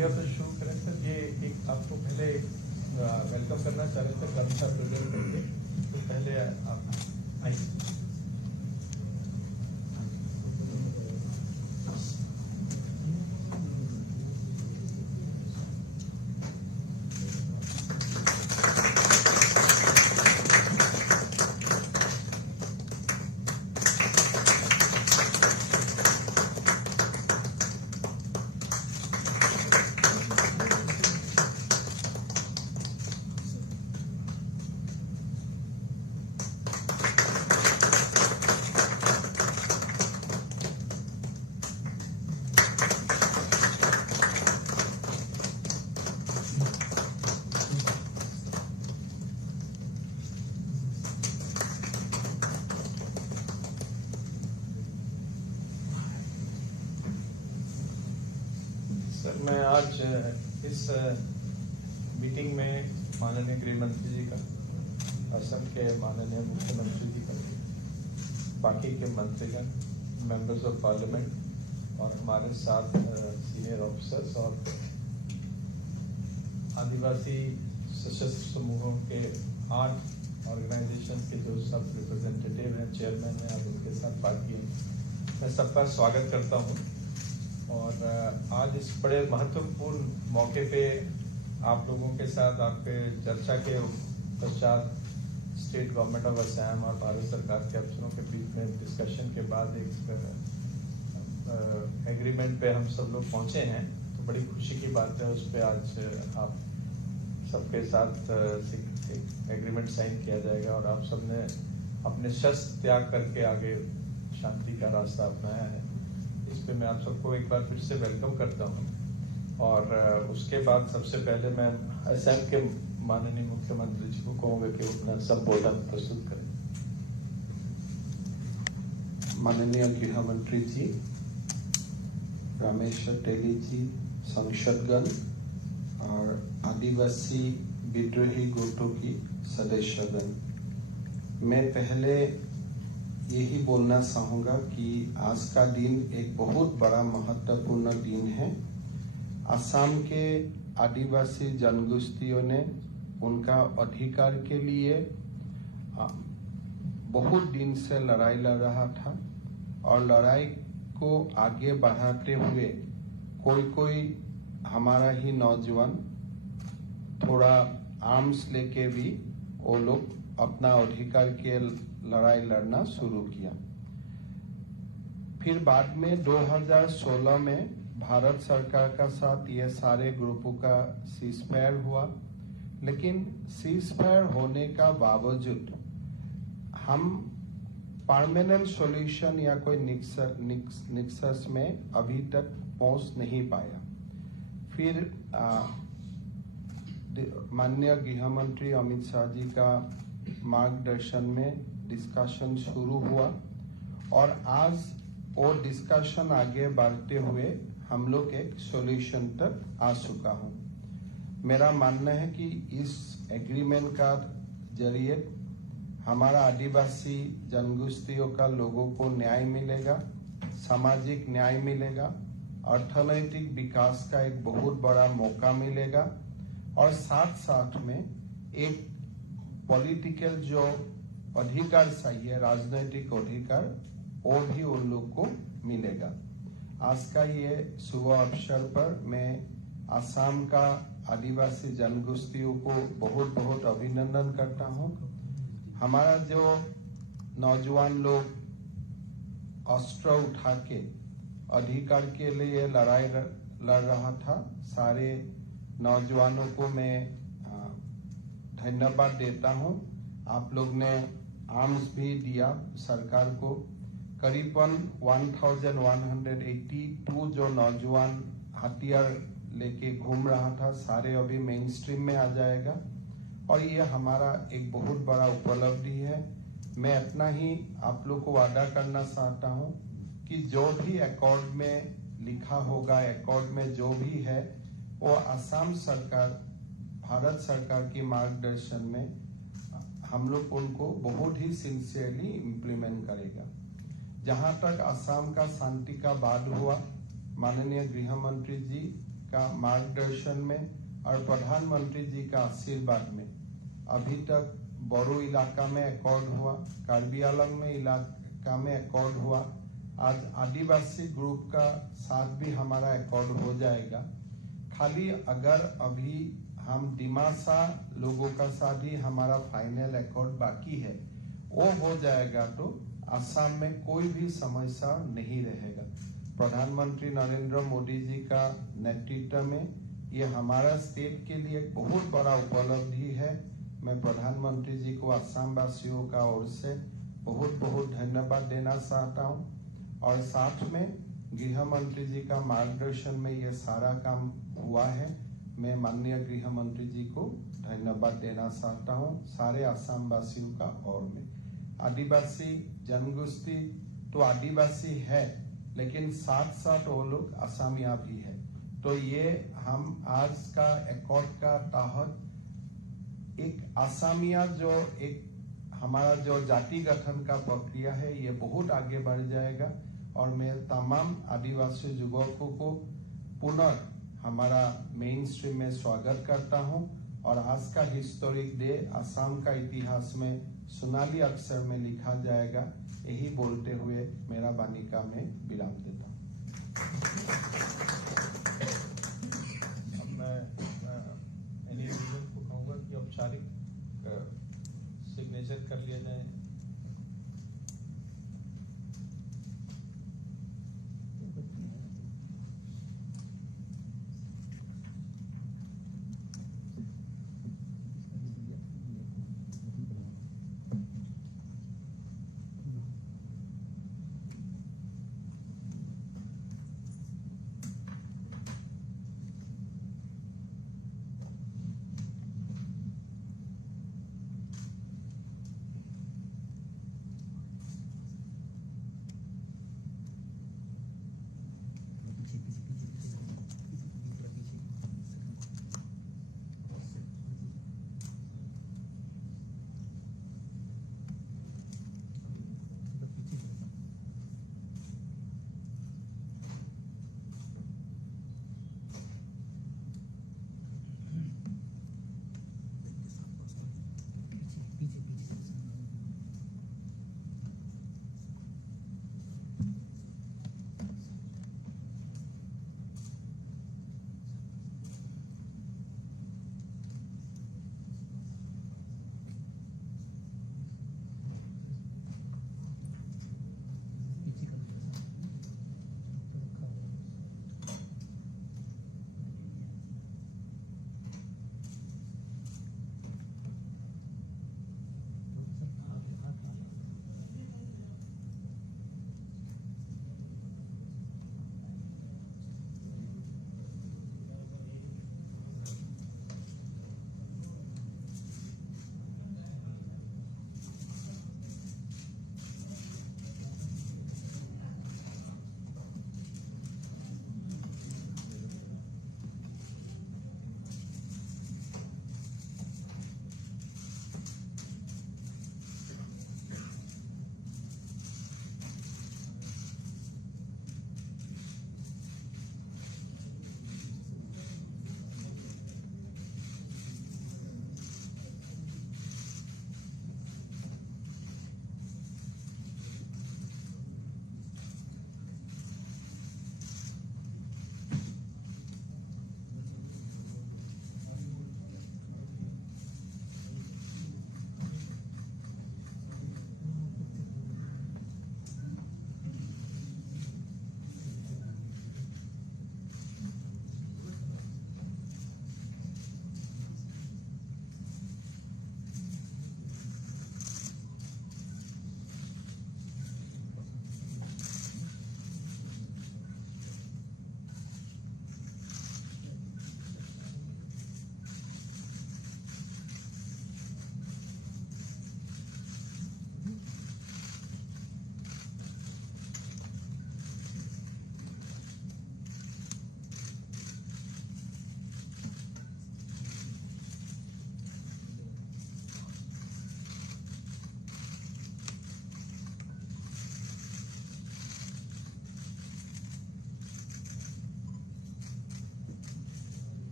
गया तो शुरू करें सर। ये एक आपको पहले वेलकम करना चाह रहे थे कर्मशा प्रेजेंट करके, तो पहले आप आइए। सर, मैं आज इस मीटिंग में माननीय गृह मंत्री जी का, असम के माननीय मुख्यमंत्री जी का, बाकी के मंत्रीगण, मेंबर्स ऑफ पार्लियामेंट और हमारे साथ सीनियर ऑफिसर्स और आदिवासी सशस्त्र समूहों के 8 ऑर्गेनाइजेशन के जो सब रिप्रेजेंटेटिव हैं, चेयरमैन हैं और उनके साथ बाकी हैं, मैं सबका स्वागत करता हूँ। और आज इस बड़े महत्वपूर्ण मौके पे आप लोगों के साथ आपके चर्चा के पश्चात स्टेट गवर्नमेंट ऑफ असम और भारत सरकार के अफसरों के बीच में डिस्कशन के बाद एक एग्रीमेंट पे हम सब लोग पहुंचे हैं, तो बड़ी खुशी की बात है। उस पर आज आप सबके साथ एक एग्रीमेंट साइन किया जाएगा और आप सबने अपने शस्त्र त्याग करके आगे शांति का रास्ता अपनाया है। इस पे मैं आप सबको एक बार फिर से वेलकम करता हूँ। और उसके बाद सबसे पहले मैं असम के माननीय मुख्यमंत्री जी को कहूँगा कि अपना संबोधन प्रस्तुत करें। माननीय गृह मंत्री जी, रमेश टेली जी, सांसदगण और आदिवासी विद्रोही गुटों की सदस्यगण, मैं पहले यही बोलना चाहूँगा कि आज का दिन एक बहुत बड़ा महत्वपूर्ण दिन है। असम के आदिवासी जनगोष्ठियों ने उनका अधिकार के लिए बहुत दिन से लड़ाई लड़ रहा था और लड़ाई को आगे बढ़ाते हुए कोई हमारा ही नौजवान थोड़ा आर्म्स लेके भी वो लोग अपना अधिकार के लड़ाई लड़ना शुरू किया। फिर बाद में 2016 में भारत सरकार का साथ ये सारे ग्रुपों का सीजफायर हुआ, लेकिन सीजफायर होने का बावजूद हम परमानेंट सॉल्यूशन या कोई निक्सस में अभी तक पहुंच नहीं पाया। फिर माननीय गृह मंत्री अमित शाह जी का मार्गदर्शन में डिस्कशन शुरू हुआ और आज वो डिस्कशन आगे बढ़ते हुए हम लोग एक सॉल्यूशन तक आ चुका हूँ। मेरा मानना है कि इस एग्रीमेंट का जरिए हमारा आदिवासी जनगोष्ठियों का लोगों को न्याय मिलेगा, सामाजिक न्याय मिलेगा, अर्थनैतिक विकास का एक बहुत बड़ा मौका मिलेगा और साथ साथ में एक पॉलिटिकल जो अधिकार चाहिए, राजनीतिक अधिकार, वो भी उन लोग को मिलेगा। आज का ये शुभ अवसर पर मैं असम का आदिवासी जनगोष्ठियों को बहुत बहुत अभिनंदन करता हूँ। हमारा जो नौजवान लोग अस्त्र उठा के अधिकार के लिए लड़ाई लड़ रहा था, सारे नौजवानों को मैं धन्यवाद देता हूँ। आप लोग ने आर्म्स भी दिया सरकार को। करीबन 1182 जो नौजवान हथियार लेके घूम रहा था, सारे अभी मेन स्ट्रीम में आ जाएगा और ये हमारा एक बहुत बड़ा उपलब्धि है। मैं इतना ही आप लोग को वादा करना चाहता हूँ कि जो भी अकॉर्ड में लिखा होगा, अकॉर्ड में जो भी है, वो असम सरकार, भारत सरकार की मार्गदर्शन में हम लोग उनको बहुत ही सिंसियरली इम्प्लीमेंट करेगा। जहां तक असम का शांति का बात हुआ, माननीय गृह मंत्री जी का मार्गदर्शन में और प्रधानमंत्री जी का आशीर्वाद में अभी तक बोरो इलाका में एकॉर्ड हुआ, कार्बी आंगलंग में इलाका में एकॉर्ड हुआ, आज आदिवासी ग्रुप का साथ भी हमारा एकॉर्ड हो जाएगा। खाली अगर अभी हम दिमासा लोगों का साथ ही हमारा फाइनल एकॉर्ड बाकी है, वो हो जाएगा तो असम में कोई भी समस्या नहीं रहेगा। प्रधानमंत्री नरेंद्र मोदी जी का नेतृत्व में ये हमारा स्टेट के लिए एक बहुत बड़ा उपलब्धि है। मैं प्रधानमंत्री जी को असम वासियों का ओर से बहुत बहुत धन्यवाद देना चाहता हूं और साथ में गृह मंत्री जी का मार्गदर्शन में ये सारा काम हुआ है। मैं माननीय गृह मंत्री जी को धन्यवाद देना चाहता हूं सारे असम वासियों का ओर में। आदिवासी जनगोष्ठी तो आदिवासी है, लेकिन साथ साथ वो लोग असमिया भी है। तो ये हम आज का एकॉर्ड का तहत एक असमिया जो एक हमारा जो जाति गठन का प्रक्रिया है, ये बहुत आगे बढ़ जाएगा और मैं तमाम आदिवासी युवकों को पुनः हमारा मेन स्ट्रीम में स्वागत करता हूं और आज का हिस्टोरिक डे असम का इतिहास में सोनाली अक्षर में लिखा जाएगा। यही बोलते हुए मेरा वाणी का मैं विराम देता हूं। अब मैं इंडिविजुअल को कहूँगा कि औपचारिक सिग्नेचर कर लिया जाए।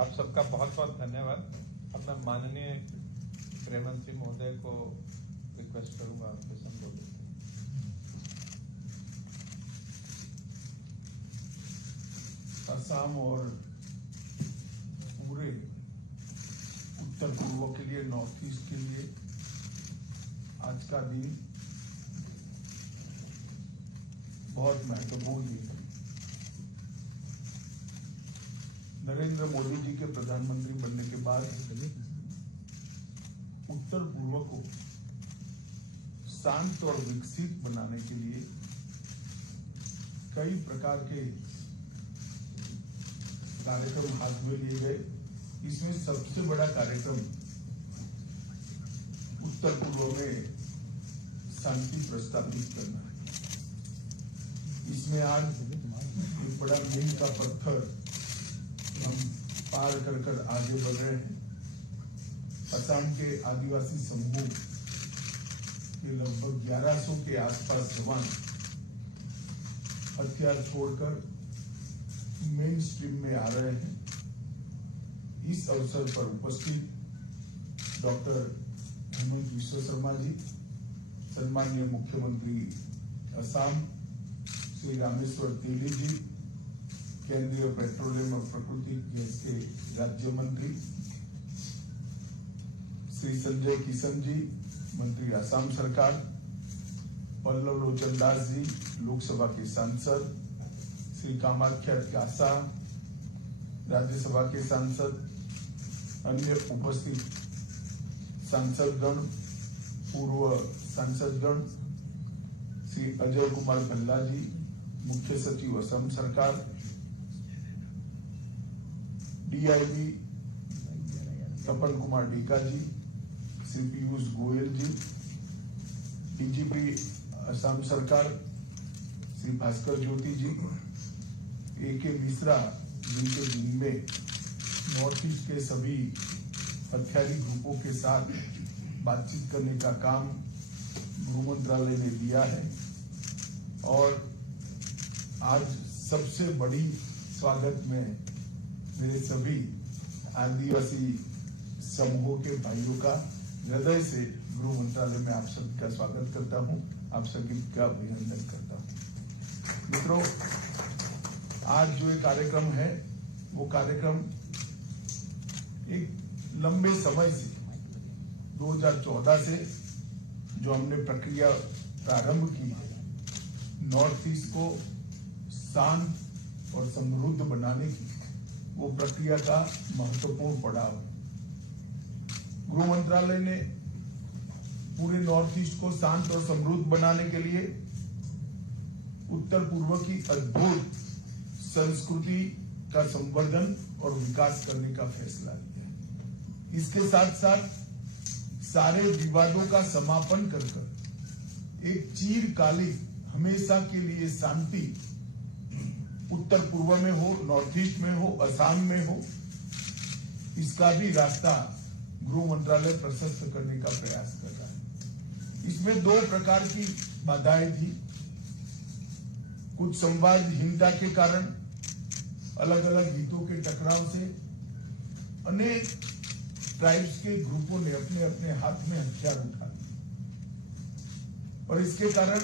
आप सबका बहुत बहुत धन्यवाद। अब मैं माननीय गृह मंत्री महोदय को रिक्वेस्ट करूंगा आपके संबोधित। असम और पूरे उत्तर पूर्व के लिए, नॉर्थ ईस्ट के लिए आज का दिन बहुत महत्वपूर्ण दिन है। नरेंद्र मोदी जी के प्रधानमंत्री बनने के बाद उत्तर पूर्व को शांत और विकसित बनाने के लिए कई प्रकार के कार्यक्रम हाथ में लिए गए। इसमें सबसे बड़ा कार्यक्रम उत्तर पूर्व में शांति प्रस्तावित करना है। इसमें आज एक बड़ा मील का पत्थर हम पार कर आगे बढ़ रहे हैं। असम के आदिवासी समूह के लगभग 1100 के आसपास जवान हथियार छोड़कर मेन स्ट्रीम में आ रहे हैं। इस अवसर पर उपस्थित डॉक्टर हेमंत बिस्वा शर्मा जी, सम्माननीय मुख्यमंत्री असम श्री रामेश्वर तेली जी, केंद्रीय पेट्रोलियम और प्राकृतिक गैस के राज्य मंत्री श्री संजय किशन जी, मंत्री असम सरकार, पल्लव लोचन दास जी, लोकसभा के सांसद, श्री कामाख्या कासा, राज्यसभा के सांसद, अन्य उपस्थित सांसदगण, पूर्व सांसदगण, श्री अजय कुमार भल्ला जी, मुख्य सचिव असम सरकार, डीआईबी तपन कुमार डीका जी, श्री पीयूष गोयल जी, डीजीपी असम सरकार श्री भास्कर ज्योति जी, ए.के. मिश्रा जिनके दिन में नॉर्थ ईस्ट के सभी हथियारी ग्रुपों के साथ बातचीत करने का काम गृह मंत्रालय ने दिया है। और आज सबसे बड़ी स्वागत में मेरे सभी आदिवासी समूहों के भाइयों का हृदय से गृह मंत्रालय में आप सबका स्वागत करता हूं, आप सभी का अभिनंदन करता हूं। मित्रों, आज जो ये कार्यक्रम है वो कार्यक्रम एक लंबे समय से 2014 से जो हमने प्रक्रिया प्रारंभ की है, नॉर्थ ईस्ट को शांत और समृद्ध बनाने की, वो प्रक्रिया का महत्वपूर्ण पड़ाव है। गृह मंत्रालय ने पूरे नॉर्थ ईस्ट को शांत और समृद्ध बनाने के लिए उत्तर पूर्व की अद्भुत संस्कृति का संवर्धन और विकास करने का फैसला लिया है। इसके साथ साथ सारे विवादों का समापन कर एक चिरकालिक हमेशा के लिए शांति उत्तर पूर्व में हो, नॉर्थ ईस्ट में हो, असम में हो, इसका भी रास्ता गृह मंत्रालय प्रशस्त करने का प्रयास कर रहा है। इसमें दो प्रकार की बाधाएं थी। कुछ संवादहीनता के कारण, अलग अलग हितों के टकराव से अनेक ट्राइब्स के ग्रुपों ने अपने अपने हाथ में हथियार उठा लिए और इसके कारण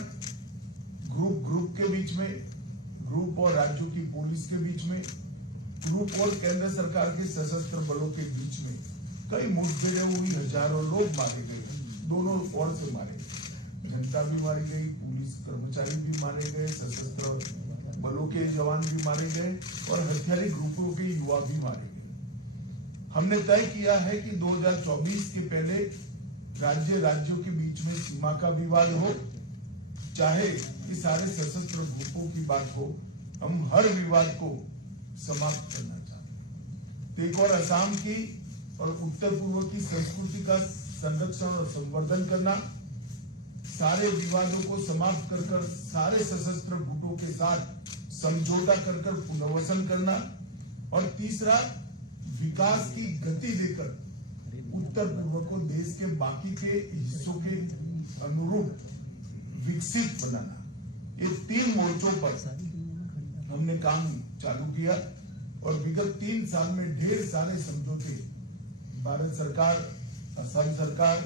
ग्रुप के बीच में, ग्रुप और राज्यों की पुलिस के बीच में, ग्रुप और केंद्र सरकार के सशस्त्र बलों के बीच में कई मुठभेड़ें हुई, हजारों लोग मारे गए, दोनों ओर से मारे गए, जनता भी मारी गई, पुलिस कर्मचारी भी मारे गए, सशस्त्र बलों के जवान भी मारे गए और हथियारी ग्रुपों के युवा भी मारे गए। हमने तय किया है कि 2024 के पहले राज्यों के बीच में सीमा का विवाद हो, चाहे कि सारे सशस्त्र ग्रुपों की बात हो, हम हर विवाद को समाप्त करना चाहते हैं। एक और असम की और उत्तर पूर्व की संस्कृति का संरक्षण और संवर्धन करना, सारे विवादों को समाप्त कर सारे सशस्त्र गुटों के साथ समझौता कर पुनर्वसन करना, और तीसरा विकास की गति देकर उत्तर पूर्व को देश के बाकी के हिस्सों के अनुरूप विकसित बनाना। ये 3 मोर्चों पर हमने काम चालू किया और विगत 3 साल में ढेर सारे समझौते भारत सरकार, असम सरकार,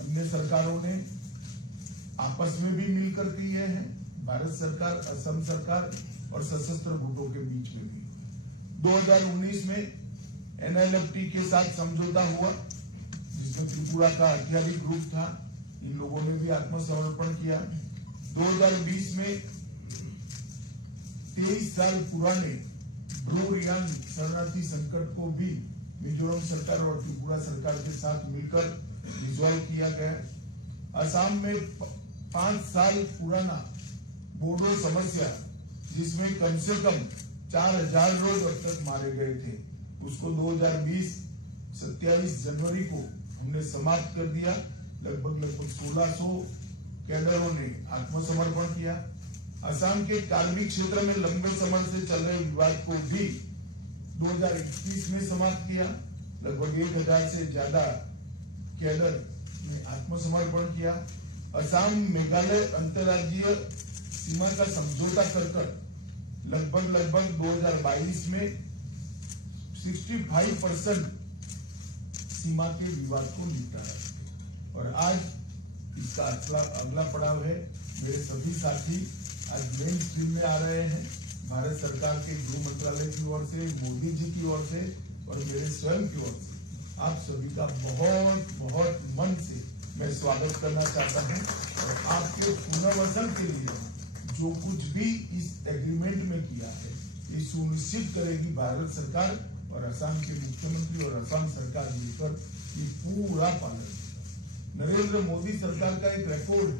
अन्य सरकारों ने आपस में भी मिलकर किए हैं। भारत सरकार, असम सरकार और सशस्त्र गुटों के बीच में भी 2019 में NLFT के साथ समझौता हुआ, जिसमें त्रिपुरा का हथियारी ग्रुप था, इन लोगों ने भी आत्मसमर्पण किया। 2020 में 23 साल पुराने ब्रू रियांग शरणार्थी संकट को भी मिजोरम सरकार और त्रिपुरा सरकार के साथ मिलकर रिजॉल्व किया गया। असम में 5 साल पुराना बोडो समस्या, जिसमें कम से कम 4000 लोग अब तक मारे गए थे, उसको 2020 27 जनवरी को हमने समाप्त कर दिया। लगभग 1600 कैडरों ने आत्मसमर्पण किया। असम के कार्मिक क्षेत्र में लंबे समय से चल रहे विवाद को भी 2021 में समाप्त किया। लगभग 1000 से ज्यादा कैडर ने आत्मसमर्पण किया। असम मेघालय अंतर्राज्यीय सीमा का समझौता कर लगभग 2022 में 65% सीमा के विवाद को निपटाया। और आज इसका अगला पड़ाव है, मेरे सभी साथी आज मेन स्ट्रीम में आ रहे हैं। भारत सरकार के गृह मंत्रालय की ओर से, मोदी जी की ओर से और मेरे स्वयं की ओर से आप सभी का बहुत बहुत मन से मैं स्वागत करना चाहता हूं। और आपके पुनर्वसन के लिए जो कुछ भी इस एग्रीमेंट में किया है, ये सुनिश्चित करेगी भारत सरकार और असम के मुख्यमंत्री और असम सरकार मिलकर ये पूरा पालन करेगा। नरेंद्र मोदी सरकार का एक रिकॉर्ड,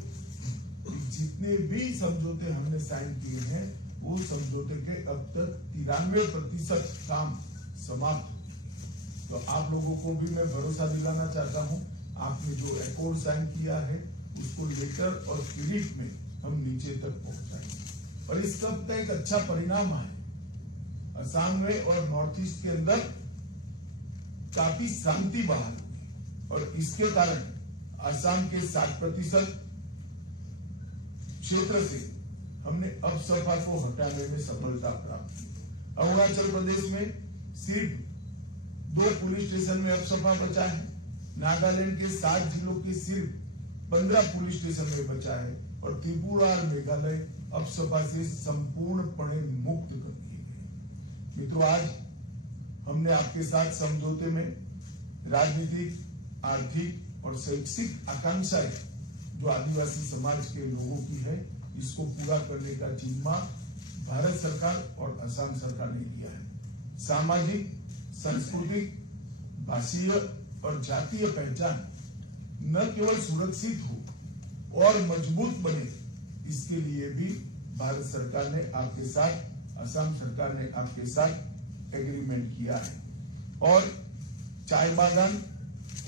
जितने भी समझौते हमने साइन किए हैं, वो समझौते के अब तक 93% काम समाप्त। तो आप लोगों को भी मैं भरोसा दिलाना चाहता हूं, आपने जो रिकॉर्ड साइन किया है उसको लेटर और स्पिरिट में हम नीचे तक पहुंचाएंगे। और इसका अब तक एक अच्छा परिणाम है। असम में और नॉर्थ ईस्ट के अंदर काफी शांति बहाल हुई और इसके कारण असम के 60% क्षेत्र से हमने अपसफा को हटाने में सफलता प्राप्त की। अरुणाचल प्रदेश में सिर्फ 2 पुलिस स्टेशन में अपसफा बचा है। नागालैंड के 7 जिलों के सिर्फ 15 पुलिस स्टेशन में बचा है और त्रिपुरा और मेघालय अपसफा से संपूर्णपणे मुक्त कर दिए गए। मित्रों, आज हमने आपके साथ समझौते में राजनीतिक, आर्थिक और शैक्षिक आकांक्षाएं जो आदिवासी समाज के लोगों की है, इसको पूरा करने का जिम्मा भारत सरकार और असम सरकार ने लिया है। सामाजिक, सांस्कृतिक, भाषीय और जातीय पहचान न केवल सुरक्षित हो और मजबूत बने, इसके लिए भी भारत सरकार ने आपके साथ, असम सरकार ने आपके साथ एग्रीमेंट किया है। और चाय बागान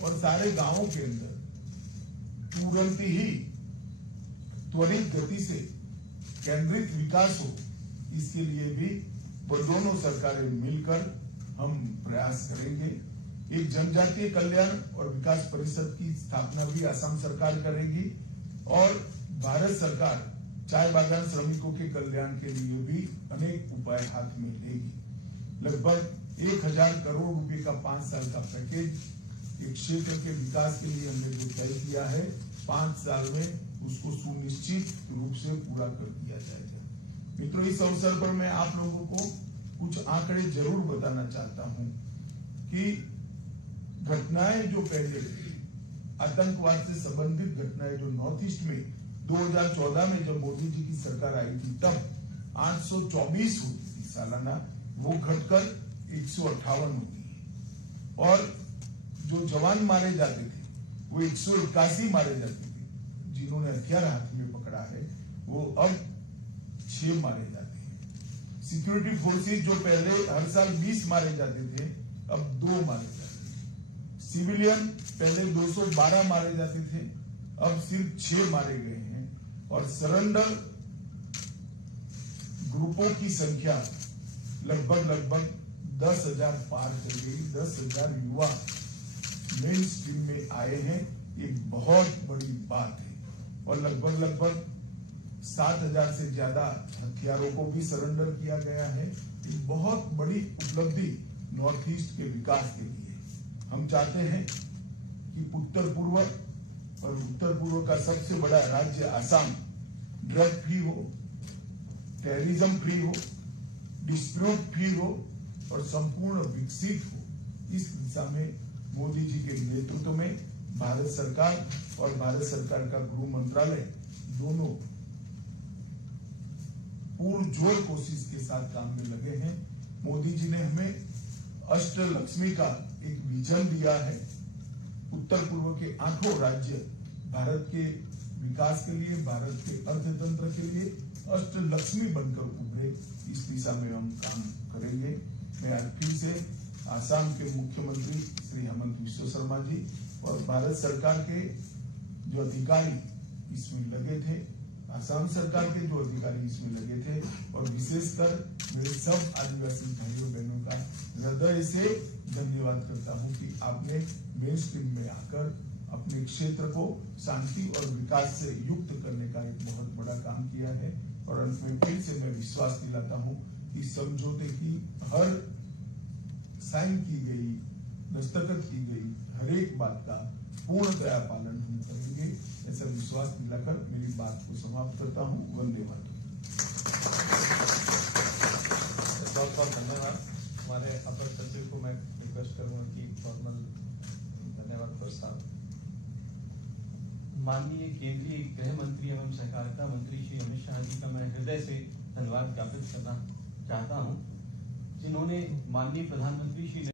और सारे गांवों के अंदर तुरंत ही त्वरित गति से केंद्रित विकास हो, इसके लिए भी वो दोनों सरकारें मिलकर हम प्रयास करेंगे। एक जनजातीय कल्याण और विकास परिषद की स्थापना भी असम सरकार करेगी और भारत सरकार चाय बागान श्रमिकों के कल्याण के लिए भी अनेक उपाय हाथ में लेगी। लगभग 1000 करोड़ रुपए का 5 साल का पैकेज एक क्षेत्र के विकास के लिए हमने जो तय किया है, 5 साल में उसको सुनिश्चित रूप से पूरा कर दिया जाएगा। मित्रों, इस अवसर पर मैं आप लोगों को कुछ आंकड़े जरूर बताना चाहता हूं कि घटनाएं जो पहले आतंकवाद से संबंधित घटनाएं जो नॉर्थ ईस्ट में 2014 में जब मोदी जी की सरकार आई थी, तब 824 होती थी सालाना, वो घटकर 158 होती है। और जो जवान मारे जाते थे वो 181 मारे जाते थे, जिन्होंने हथियार हाथ में पकड़ा है वो अब 6 मारे जाते हैं। सिक्योरिटी फोर्सेस जो पहले हर साल 20 मारे जाते थे अब 2 मारे जाते हैं। सिविलियन पहले 212 मारे जाते थे अब सिर्फ 6 मारे गए हैं। और सरेंडर ग्रुपों की संख्या लगभग 10,000 पार कर गई। 10,000 युवा मेन स्ट्रीम में आए हैं, एक बहुत बड़ी बात है। और लगभग 7,000 से ज्यादा हथियारों को भी सरेंडर किया गया है। एक बहुत बड़ी उपलब्धि नॉर्थ ईस्ट के विकास के लिए। हम चाहते हैं कि उत्तर पूर्व का सबसे बड़ा राज्य आसाम ड्रग फ्री हो, टेररिज्म फ्री हो, डिस्प्यूट फ्री हो और संपूर्ण विकसित हो। इस दिशा में मोदी जी के नेतृत्व में भारत सरकार और भारत सरकार का गृह मंत्रालय दोनों पुरजोर कोशिश के साथ काम में लगे हैं। मोदी जी ने हमें अष्टलक्ष्मी का एक विजन दिया है। उत्तर पूर्व के 8 राज्य भारत के विकास के लिए, भारत के अर्थतंत्र के लिए अष्टलक्ष्मी बनकर उभरे। इस दिशा में हम काम करेंगे। मैं आज फिर से आसाम के मुख्यमंत्री श्री हेमंत बिस्वा शर्मा जी और भारत सरकार के जो अधिकारी इसमें लगे थे, आसाम सरकार के जो अधिकारी इसमें लगे थे और विशेषकर मेरे सब आदिवासी भाइयों बहनों का हृदय से धन्यवाद करता हूं कि आपने मेन स्ट्रीम में आकर अपने क्षेत्र को शांति और विकास से युक्त करने का एक बहुत बड़ा काम किया है। और अंत में फिर से मैं विश्वास दिलाता हूं कि समझौते की हर साइन की गई, दस्तखत की गई हर एक बात का पूर्णतया पालन हम करेंगे। ऐसा विश्वास दिलाकर मेरी बात को समाप्त करता हूं। वंदे मातरम। बहुत बहुत धन्यवाद। हमारे अपर सचिव को मैं रिक्वेस्ट करूंगा कि फॉर्मल धन्यवाद प्रस्ताव। माननीय केंद्रीय गृह मंत्री एवं सहकारिता मंत्री श्री अमित शाह जी का मैं हृदय से धन्यवाद ज्ञापित करना चाहता हूं, जिन्होंने माननीय प्रधानमंत्री श्री